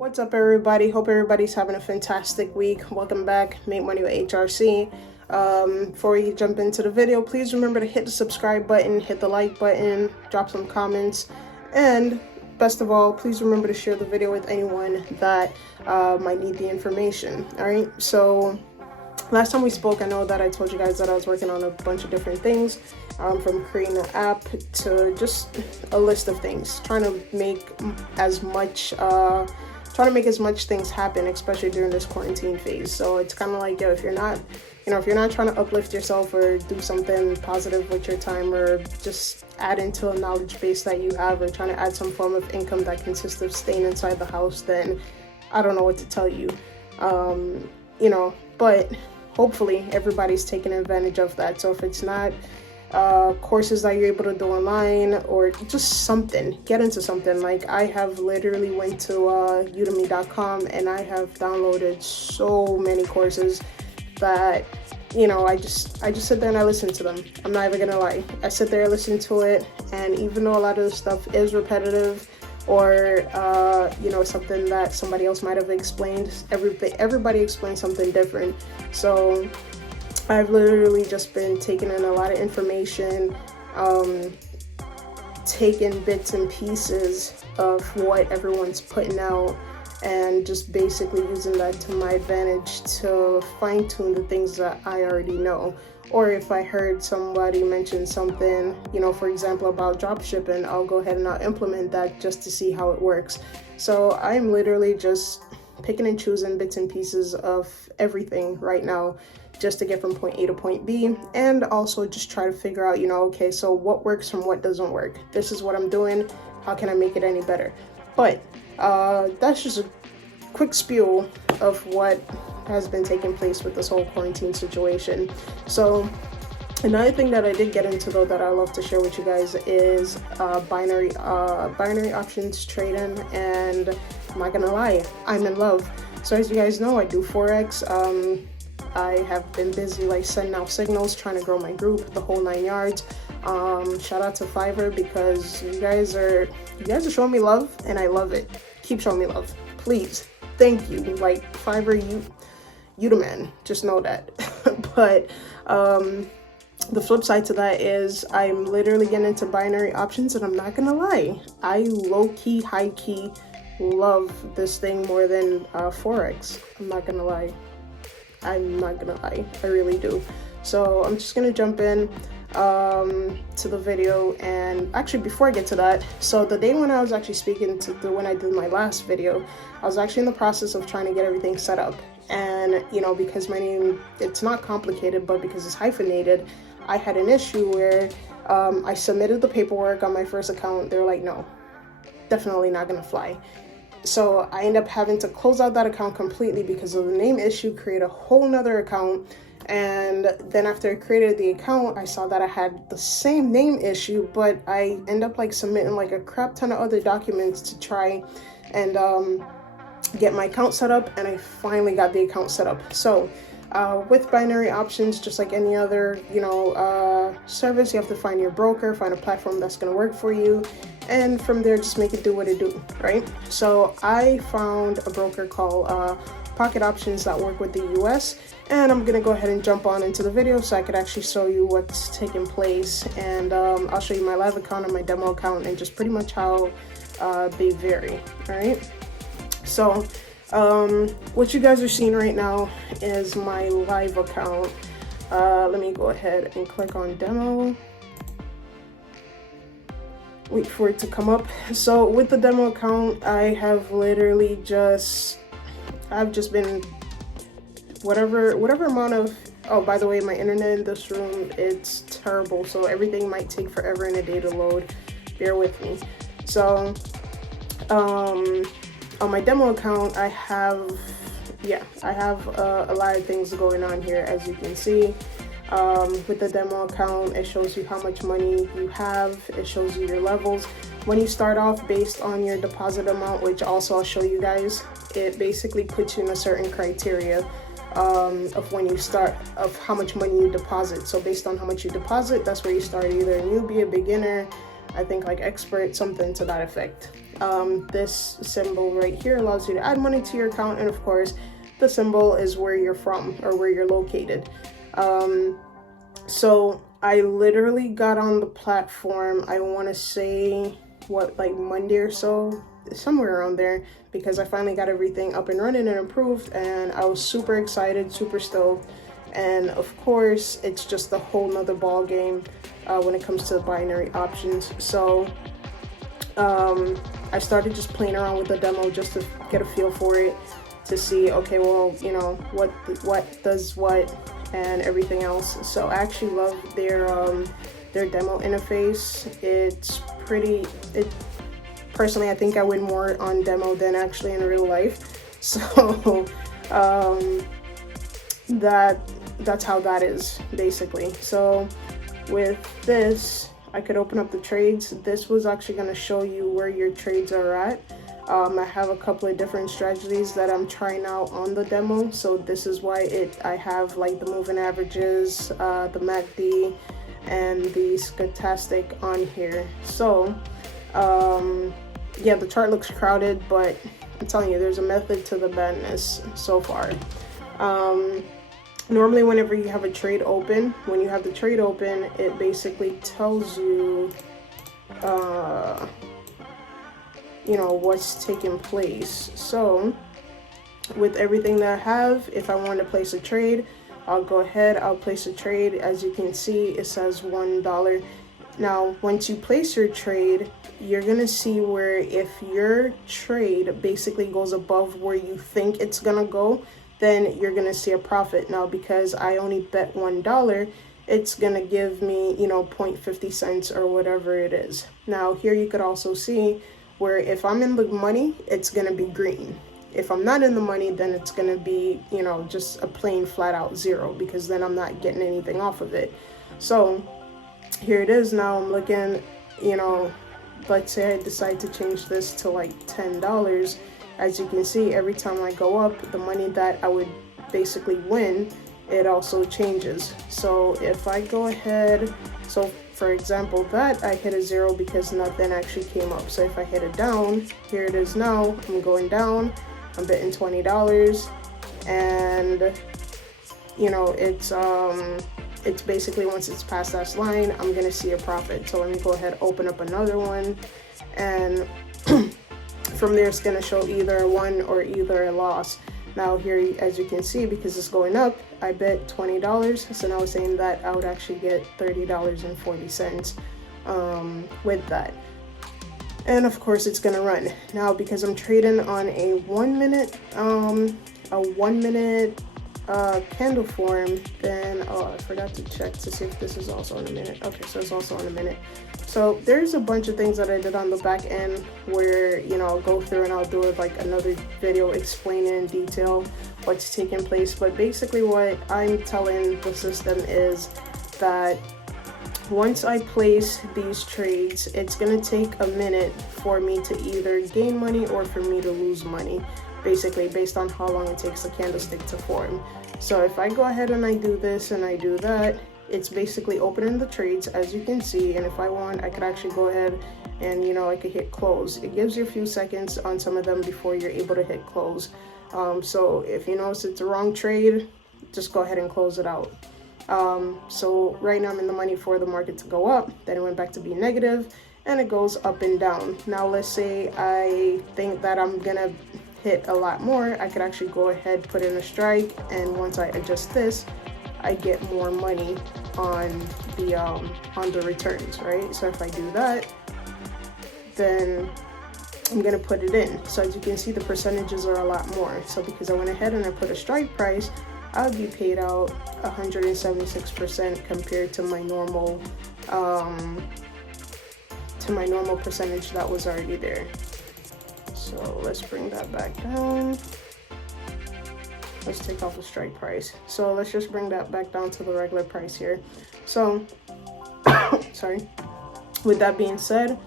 What's up, everybody? Hope everybody's having a fantastic week. Welcome back, Make Money with HRC. Before you jump into the video, please remember to hit the subscribe button, hit the like button, drop some comments, and best of all, please remember to share the video with anyone that might need the information. All right, so last time we spoke, I know that I told you guys that I was working on a bunch of different things, from creating an app to just a list of things, trying to make as much things happen, especially during this quarantine phase. So it's kind of like, yo, if you're not trying to uplift yourself or do something positive with your time, or just add into a knowledge base that you have, or trying to add some form of income that consists of staying inside the house, then I don't know what to tell you. But hopefully everybody's taking advantage of that. So if it's not courses that you're able to do online, or just something, get into something. Like, I have literally went to udemy.com and I have downloaded so many courses that, I just sit there and I listen to them. I'm not even gonna lie. I sit there and listen to it, and even though a lot of the stuff is repetitive, or something that somebody else might have explained, everybody explains something different. So I've literally just been taking in a lot of information, taking bits and pieces of what everyone's putting out, and just basically using that to my advantage to fine-tune the things that I already know. Or if I heard somebody mention something, for example, about drop shipping, I'll go ahead and I'll implement that just to see how it works. So I'm literally just picking and choosing bits and pieces of everything right now, just to get from point A to point B, and also just try to figure out, okay, so what works from what doesn't work. This is what I'm doing. How can I make it any better? But that's just a quick spiel of what has been taking place with this whole quarantine situation. So another thing that I did get into, though, that I love to share with you guys is binary options trading, and I'm not gonna lie, I'm in love. So as you guys know, I do Forex. I have been busy sending out signals, trying to grow my group, the whole 9 yards. Shout out to Fiverr, because you guys are showing me love, and I love it. Keep showing me love, please. Thank you. Fiverr, you the man. Just know that. But the flip side to that is I'm literally getting into binary options, and I'm not gonna lie, I low-key, high-key love this thing more than Forex. I'm not gonna lie, I really do. So I'm just gonna jump in to the video. And actually, before I get to that, so the day when I was actually when I did my last video, I was actually in the process of trying to get everything set up. And because my name, it's not complicated, but because it's hyphenated, I had an issue where I submitted the paperwork on my first account. They were like, no, definitely not gonna fly. So I ended up having to close out that account completely because of the name issue, create a whole nother account. And then after I created the account, I saw that I had the same name issue, but I end up submitting a crap ton of other documents to try and get my account set up. And I finally got the account set up. So with binary options, just like any other service, you have to find your broker, find a platform that's going to work for you, and from there just make it do what it do, right? So I found a broker called Pocket Options that work with the US, and I'm gonna go ahead and jump on into the video so I could actually show you what's taking place. And I'll show you my live account and my demo account, and just pretty much how they vary. All right, so what you guys are seeing right now is my live account. Let me go ahead and click on demo, wait for it to come up. So with the demo account, I have literally I've just been whatever amount of, oh, by the way, my internet in this room, it's terrible, so everything might take forever in a day to load. Bear with me. So on my demo account, I have a lot of things going on here, as you can see. With the demo account, it shows you how much money you have. It shows you your levels. When you start off, based on your deposit amount, which also I'll show you guys, it basically puts you in a certain criteria of when you start, of how much money you deposit. So based on how much you deposit, that's where you start, either a newbie, a beginner, I think like expert, something to that effect. This symbol right here allows you to add money to your account, and of course the symbol is where you're from or where you're located. So I literally got on the platform, I want to say like Monday or so, somewhere around there, because I finally got everything up and running and improved, and I was super excited, super stoked. And of course it's just a whole nother ball game when it comes to the binary options. So I started just playing around with the demo just to get a feel for it, to see, okay, well, you know, what does what and everything else. So I actually love their demo interface. It's pretty, personally I think I win more on demo than actually in real life. So that's how that is basically. So with this, I could open up the trades. This was actually going to show you where your trades are at. I have a couple of different strategies that I'm trying out on the demo. So this is why I have like the moving averages, the MACD, and the stochastic on here. So yeah, the chart looks crowded, but I'm telling you, there's a method to the madness so far. Normally whenever you have a trade open, when you have the trade open, it basically tells you you know, what's taking place. So with everything that I have, if I want to place a trade, I'll go ahead, I'll place a trade. As you can see, it says $1. Now once you place your trade, you're gonna see where if your trade basically goes above where you think it's gonna go, then you're gonna see a profit. Now because I only bet $1, it's gonna give me, you know, 0.50 cents or whatever it is. Now here you could also see where if I'm in the money, it's gonna be green. If I'm not in the money, then it's gonna be, you know, just a plain flat out zero, because then I'm not getting anything off of it. So here it is. Now I'm looking, you know, let's say I decide to change this to like $10. As you can see, every time I go up, the money that I would basically win, it also changes. So if I go ahead, so for example, that I hit a zero because nothing actually came up. So if I hit it down, here it is now, I'm going down, I'm betting $20, and you know, it's basically once it's past that line, I'm gonna see a profit. So let me go ahead, open up another one, and from there it's gonna show either a win or either a loss. Now here, as you can see, because it's going up, I bet $20. So now it's saying that I would actually get $30.40 with that. And of course it's gonna run. Now because I'm trading on a 1 minute candle form, then I forgot to check to see if this is also on a minute. Okay, so it's also on a minute. So there's a bunch of things that I did on the back end where, you know, I'll go through and I'll do it like another video explaining in detail what's taking place. But basically what I'm telling the system is that once I place these trades, it's gonna take a minute for me to either gain money or for me to lose money, basically based on how long it takes the candlestick to form. So if I go ahead and I do this and I do that, it's basically opening the trades, as you can see. And if I want, I could actually go ahead and, you know, I could hit close. It gives you a few seconds on some of them before you're able to hit close. So if you notice it's the wrong trade, just go ahead and close it out. So right now I'm in the money for the market to go up, then it went back to be negative, and it goes up and down. Now let's say I think that I'm gonna hit a lot more, I could actually go ahead, put in a strike, and once I adjust this, I get more money on the returns, right? So if I do that, then I'm gonna put it in. So as you can see, the percentages are a lot more. So because I went ahead and I put a strike price, I'll be paid out 176% compared to my normal percentage that was already there. So let's bring that back down. Let's take off the strike price. So let's just bring that back down to the regular price here. So, sorry. With that being said,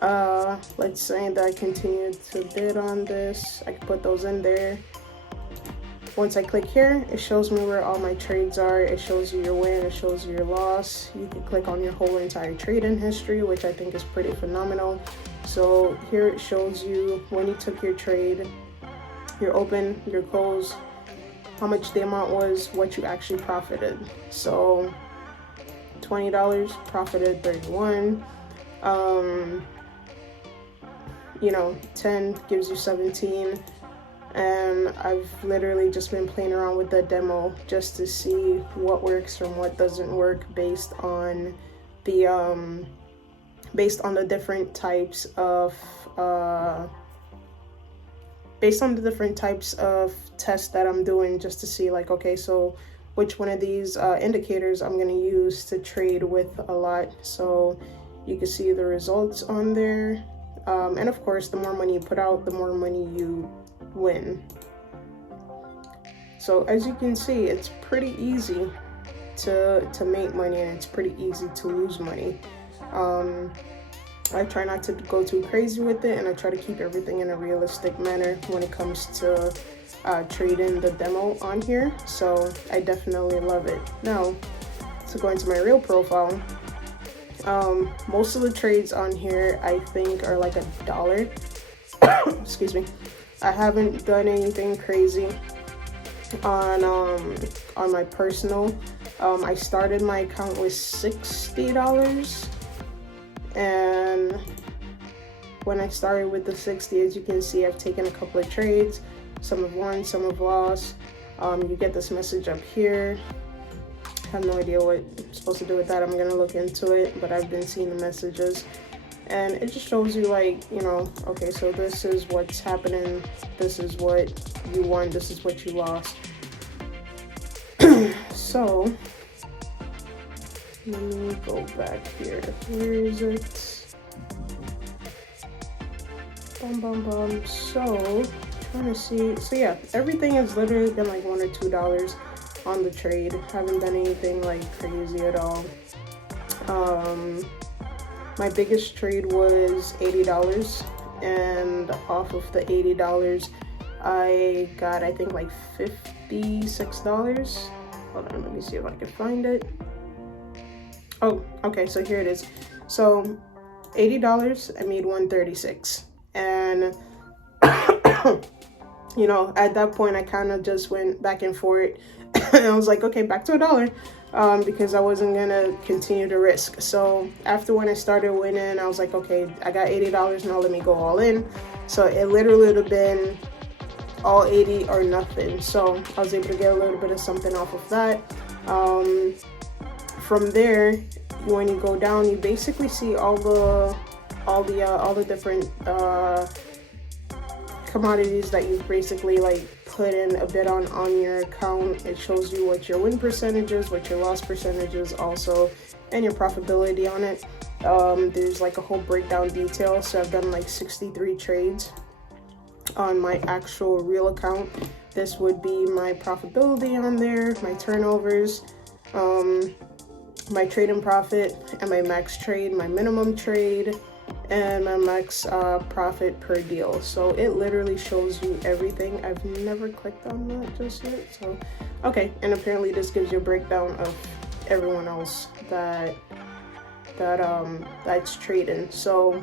let's say that I continue to bid on this. I can put those in there. once I click here, it shows me where all my trades are. It shows you your win, it shows you your loss. You can click on your whole entire trading history, which I think is pretty phenomenal. So here it shows you when you took your trade, your open, your close, how much the amount was, what you actually profited. So $20, profited 31. You know, 10 gives you 17. And I've literally just been playing around with the demo just to see what works from what doesn't work based on the different types of tests that I'm doing, just to see like, okay, so which one of these indicators I'm going to use to trade with a lot. So you can see the results on there, and of course the more money you put out, the more money you win. So as you can see, it's pretty easy to make money, and it's pretty easy to lose money. I try not to go too crazy with it, and I try to keep everything in a realistic manner when it comes to trading the demo on here. So I definitely love it. Now, to go into my real profile, most of the trades on here I think are like $1. Excuse me. I haven't done anything crazy on my personal. I started my account with $60, and when I started with the 60, as you can see, I've taken a couple of trades. Some have won, some have lost. You get this message up here. I have no idea what I'm supposed to do with that. I'm gonna look into it, but I've been seeing the messages. And it just shows you, like, you know, okay, so this is what's happening, this is what you won, this is what you lost. So let me go back here. Where is it? So trying to see. So yeah, everything has literally been like $1 or $2 on the trade. Haven't done anything like crazy at all. My biggest trade was $80, and off of the $80, I got, I think, like $56. Hold on, let me see if I can find it. Oh, okay, so here it is. So $80, I made $136, and you know, at that point, I kind of just went back and forth, and I was like, okay, back to $1. Because I wasn't gonna continue to risk. So after when I started winning, I was like, okay, I got $80 now, let me go all in. So it literally would have been all 80 or nothing. So I was able to get a little bit of something off of that. From there, when you go down, you basically see all the different commodities that you've basically like put in a bid on your account. It shows you what your win percentage is, what your loss percentage is also, and your profitability on it. There's like a whole breakdown detail. So I've done like 63 trades on my actual real account. This would be my profitability on there, my turnovers, my trade and profit, and my max trade, my minimum trade, and my max profit per deal. So it literally shows you everything. I've never clicked on that just yet. So okay, and apparently this gives you a breakdown of everyone else that's trading. So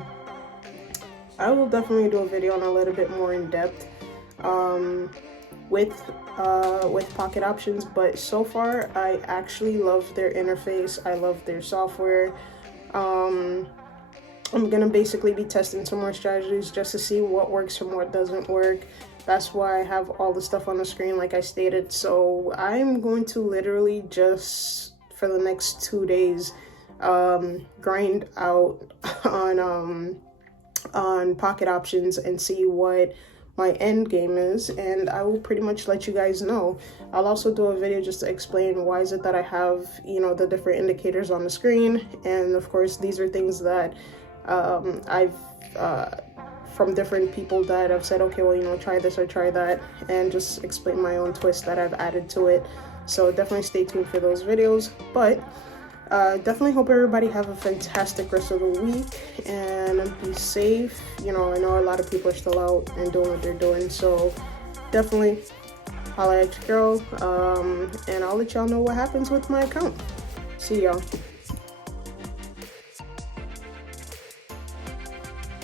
I will definitely do a video on a little bit more in depth with pocket options, but so far I actually love their interface. I love their software. I'm gonna basically be testing some more strategies just to see what works and what doesn't work. That's why I have all the stuff on the screen, like I stated. So I'm going to literally just, for the next 2 days, grind out on pocket options and see what my end game is, and I will pretty much let you guys know. I'll also do a video just to explain why is it that I have, you know, the different indicators on the screen. And of course, these are things that I've from different people that have said, okay, well, you know, try this or try that, and just explain my own twist that I've added to it. So definitely stay tuned for those videos. But definitely hope everybody have a fantastic rest of the week and be safe. You know, I know a lot of people are still out and doing what they're doing, so definitely holla at your girl, and I'll let y'all know what happens with my account. See y'all.